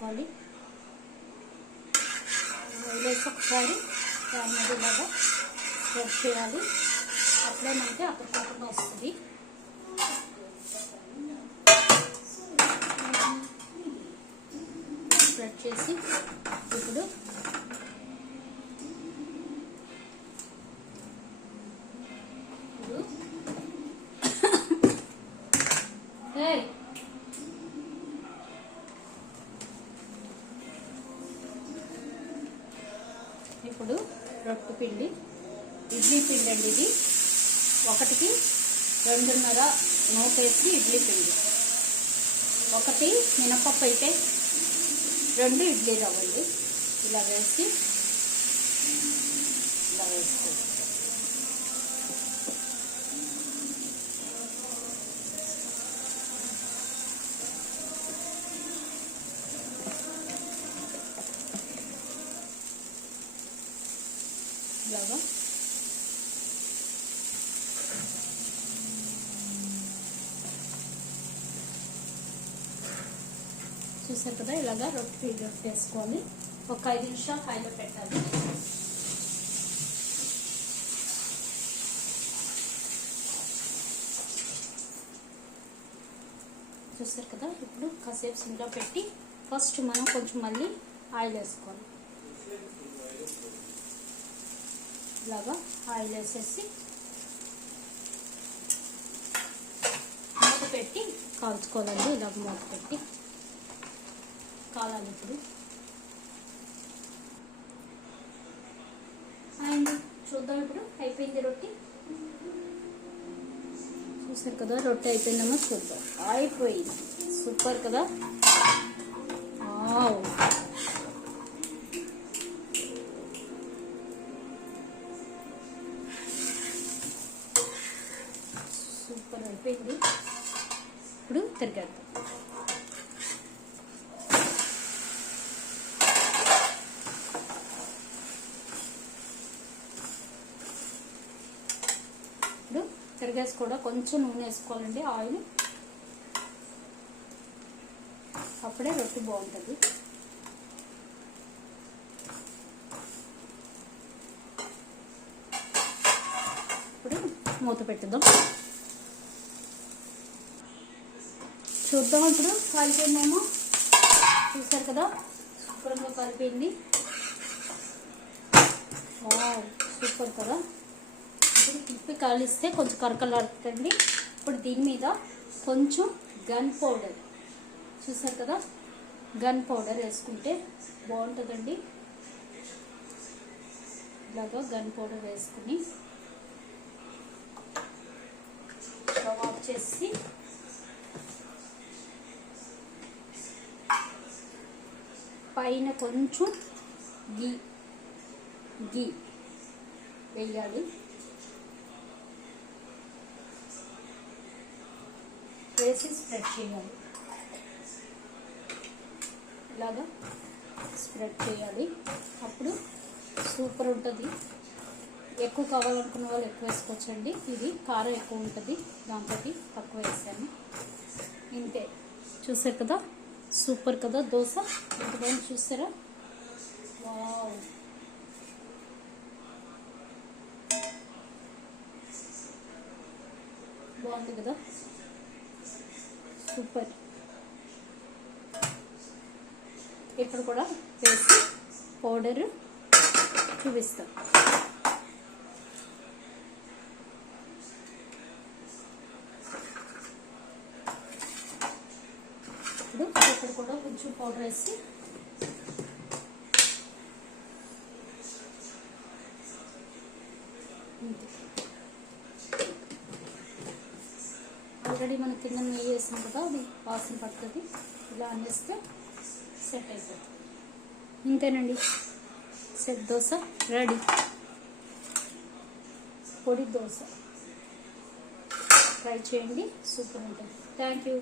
వేసుకోవాలి. ఆయిల్ వేసి ఒకసారి దాని మీద ఇలాగా స్ప్రెడ్ చేయాలి. అప్పుడే మనకి అతుక్కోకుండా వస్తుంది. స్ప్రెడ్ చేసి ఇప్పుడు ఇప్పుడు రొట్టె పిండి, ఇడ్లీ పిండి అండి ఇది. ఒకటికి 2.5 నూపేసి ఇడ్లీ పిండి, ఒకటి మినపప్పు అయితే 2 ఇడ్లీ రవ్వండి. ఇలా వేసి ఇలా వేసుకోవాలి. ఇలాగా చూసారు కదా, ఇలాగా రొట్టె వేసుకోవాలి. ఒక 5 నిమిషాలు హైలో పెట్టాలి. చూసారు కదా, ఇప్పుడు కాసేపు సిమ్లో పెట్టి ఫస్ట్ మనం కొంచెం మళ్ళీ ఆయిల్ వేసుకోవాలి. ఇలాగా ఆయిల్ వేసేసి మూత పెట్టి కాల్చుకోవాలండి. ఇలాగ మూత పెట్టి కాలాలి. ఇప్పుడు అయింది, చూద్దాం. ఇప్పుడు అయిపోయింది రొట్టె. చూసారు కదా, రొట్టె అయిపోయిందేమో చూద్దాం. అయిపోయింది, సూపర్ కదా. సూపర్ అయిపోయింది. ఇప్పుడు తిరిగేద్దాం. ఇప్పుడు తిరిగేసి కూడా కొంచెం నూనె వేసుకోవాలండి, ఆయిల్. అప్పుడే రొట్టె బాగుంటుంది. ఇప్పుడు మూత పెట్టుదాం. చూద్దాం. ఇప్పుడు కాలిపోయిందేమో. చూసారు కదా, శుభ్రంగా కలిపింది. సూపర్ కదా. ఇప్పుడు తిప్పి కాలిస్తే కొంచెం కరకలాడుతుంది. ఇప్పుడు దీని మీద కొంచెం గన్ పౌడర్, చూసారు కదా, గన్ పౌడర్ వేసుకుంటే బాగుంటుందండి. ఇలాగా గన్ పౌడర్ వేసుకుని స్టవ్ ఆఫ్ చేసి పైన కొంచెం గీ వేయాలి. వేసి స్ప్రెడ్ చేయాలి. ఇలాగా స్ప్రెడ్ చేయాలి. అప్పుడు సూపర్ ఉంటుంది. ఎక్కువ కావాలనుకున్న వాళ్ళు ఎక్కువ వేసుకోవచ్చండి. ఇది కారం ఎక్కువ ఉంటుంది, దాంతో తక్కువ వేసాను. ఇంతే. చూసారు కదా, సూపర్ కదా దోశ. ఎంతమంది చూసారా? వావ్, బాగుంది కదా, సూపర్. ఇప్పుడు కూడా వేసి పౌడర్ చూపిస్తాం. ఇప్పుడు కూడా కొంచెం పౌడర్ వేసి ఆల్రెడీ మనం కింద నెయ్యి వేసాం కదా, అది వాసన పడుతుంది. ఇలా అనేస్తే సెట్ అయిపోతుంది. ఇంతేనండి, సెట్ దోశ రెడీ. పొడి దోశ ట్రై చేయండి, సూపర్ ఉంటుంది. Thank you.